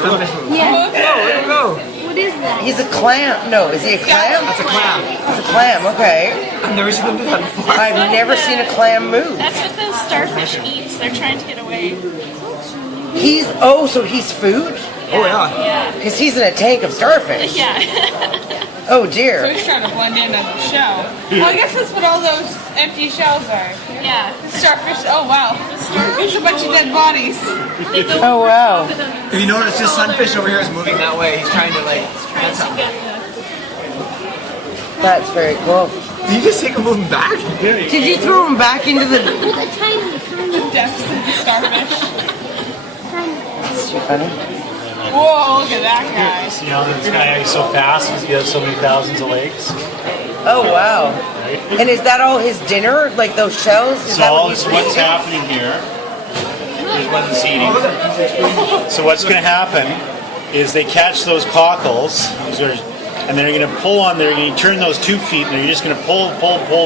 starfish move. Yeah. Let him go. What is that? He's a clam. No, is he a clam? That's a clam. It's a clam, okay. I've never seen him do that before. I've never seen a clam move. That's what the starfish eats. They're trying to get away. So he's food? Oh yeah. Yeah. Because he's in a tank of starfish. Yeah. Oh So dear. he's trying to blend in as a shell. Well, I guess that's what all those empty shells are. Yeah. Starfish. Oh wow. It's a bunch of dead bodies. Oh wow. If you notice, his sunfish over here is moving that way. He's trying to like. Trying to get That's very cool. Did you just take him moving back? Did you throw him back into the... The depths of the starfish. That's too funny. Whoa, look at that guy. See how this guy is so fast because he has so many thousands of legs? Oh wow. And is that all his dinner? Like those shells? Is So that all what this, he's what's eating? happening here is what it's eating. So what's going to happen is they catch those cockles, and they're going to pull on there. You turn those 2 feet, and they're just going to pull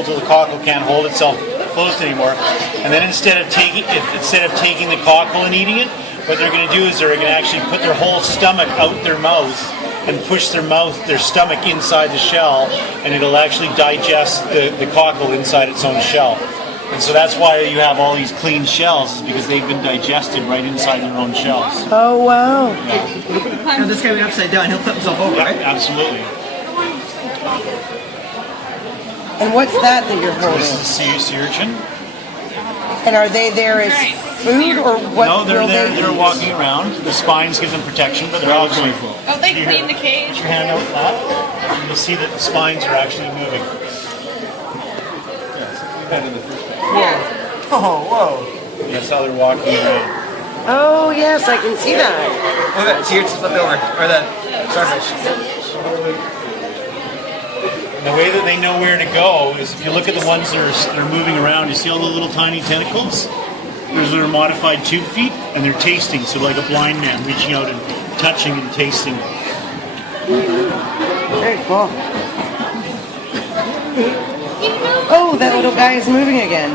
till the cockle can't hold itself closed anymore. And then instead of taking the cockle and eating it, what they're going to do is they're going to actually put their whole stomach out their mouth and push their stomach inside the shell, and it'll actually digest the cockle inside its own shell. And so that's why you have all these clean shells, is because they've been digested right inside their own shells. Oh wow. Now this guy went upside down. He'll flip himself over, Yeah, right? absolutely. And what's that you're holding? This is a sea urchin. And are they there as food or what? No, they're will there. they- They're walking around. The spines give them protection, but they're also full. Oh, they cleaned the cage. Put your hand out flat. You'll see that the spines are actually moving. Oh, whoa. That's how they're walking around. Oh yes, I can see that. Look at that. See, it's flipped over. Or the starfish. And the way that they know where to go is if you look at the ones that are moving around, you see all the little tiny tentacles? Those are modified 2 feet, and they're tasting, so like a blind man reaching out and touching and tasting. Very cool. Oh, that little guy is moving again.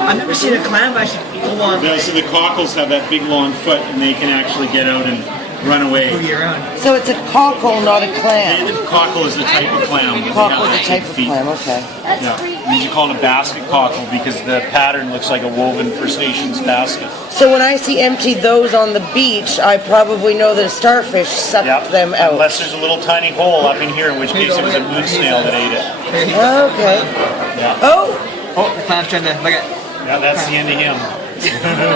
I've never seen a clam actually full on Yeah, so the cockles have that big long foot, and they can actually get out and run away. boogie around. So it's a cockle, not a clam. The cockle is the type of clam. They Cockle have is a type of feet. clam, okay. Yeah. And you call it a basket cockle because the pattern looks like a woven First Nations basket. So when I see empty those on the beach, I probably know that a starfish sucked Yep. them out. Unless there's a little tiny hole up in here, in which case it was a moon snail that ate it. Okay. Yeah. Oh! Oh, the clam's trying to look at. Yeah, that's the end of him.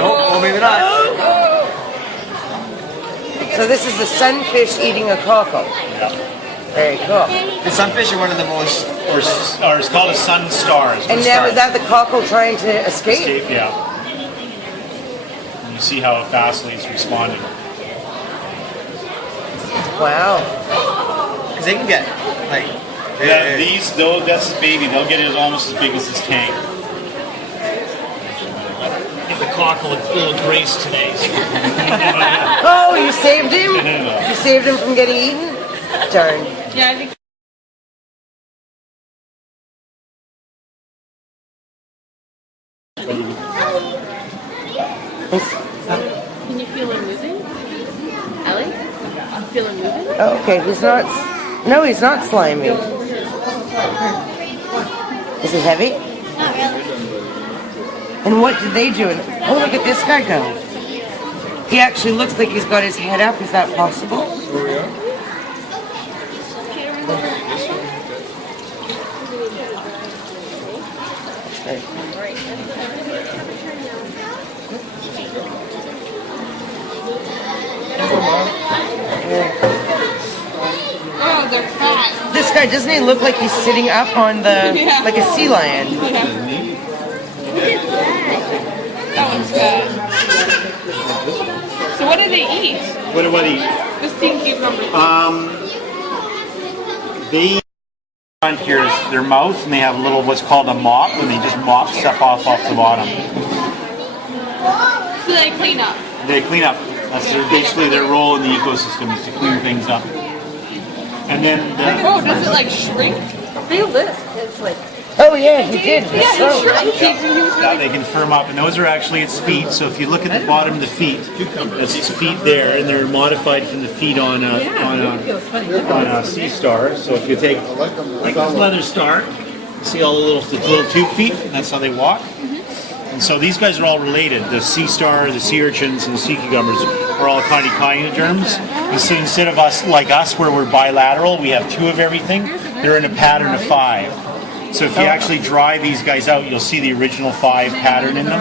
Oh, maybe not. So this is the sunfish eating a cockle. Yeah. Very cool. The sunfish are one of the most. Or it's called a sun stars. And now is that the cockle trying to escape? Escape, yeah. And you see how fastly it's responding. Wow. Because they can get, like. Yeah, that's his baby. They'll get it almost as big as his tank. Give the cockle a little grace today. Oh, you saved him? You saved him from getting eaten? Darn. Yeah, I think. Can you feel him moving? Ellie? You feel him moving? Oh, okay, he's not... No, he's not slimy. Is he heavy? Not really. And what did they do? Oh, look at this guy go. He actually looks like he's got his head up. Is that possible? Oh, they're fat. This guy, doesn't he look like he's sitting up on the... Yeah. like a sea lion? That one's fat. So what do they eat? What do they eat? The steamed cucumber. They front here is their mouth, and they have a little what's called a mop, and they just mop stuff off the bottom. So they clean up. They clean up. That's basically their role in the ecosystem, is to clean things up. And then Oh, does it like shrink? Feel this. It's like... Oh yeah, he did. Yeah, So- he shrunk. He was Yeah, they can firm up, and those are actually its feet. So if you look at the bottom of the feet, that's its feet there, and they're modified from the feet on a sea star. So if you take like this leather star, you see all the little tube feet, and that's how they walk. And so these guys are all related. The sea star, the sea urchins, and the sea cucumbers are all kind of echinoderms. And so instead of us where we're bilateral, we have 2 of everything. They're in a pattern of 5. So if you actually dry these guys out, you'll see the original 5 pattern in them.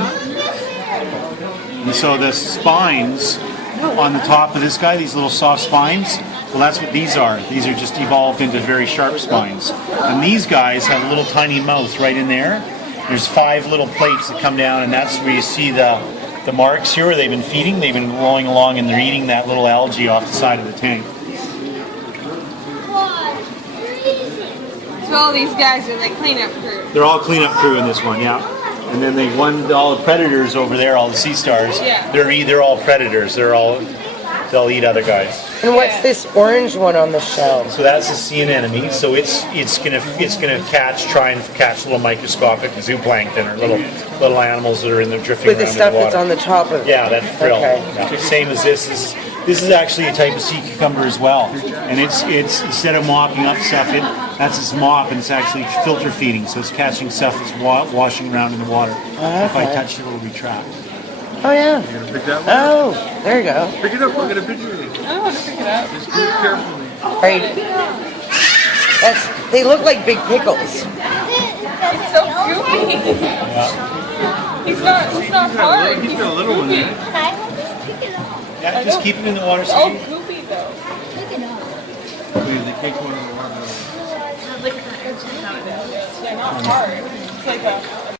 And so the spines on the top of this guy, these little soft spines, well, that's what these are. These are just evolved into very sharp spines. And these guys have a little tiny mouth right in there. There's 5 little plates that come down, and that's where you see the marks here where they've been feeding. They've been rolling along, and they're eating that little algae off the side of the tank. So all these guys are like cleanup crew. They're all cleanup crew in this one, yeah. And then all the predators over there, all the sea stars. Yeah. They're all predators. They'll eat other guys. And what's this orange one on the shell? So that's a sea anemone. So it's gonna try and catch little microscopic zooplankton or little animals that are in the drifting With around the stuff in the that's water. on the top of it. Yeah, that frill. Okay. Yeah. Same as this. This is actually a type of sea cucumber as well. And it's instead of mopping up stuff, that's its mop, and it's actually filter feeding. So it's catching stuff that's washing around in the water. If I touch it, it'll retract. Oh yeah. You gonna pick that one? Oh, there you go. Pick it up. We'll get a picture of it. I don't want to pick it up. Just do it carefully. Right. They look like big pickles. It's so goofy. He's not hard. He's got a little one there. Yeah, just keep it in the water. It's all goofy though. They take one in the water. Yeah, not hard. It's like a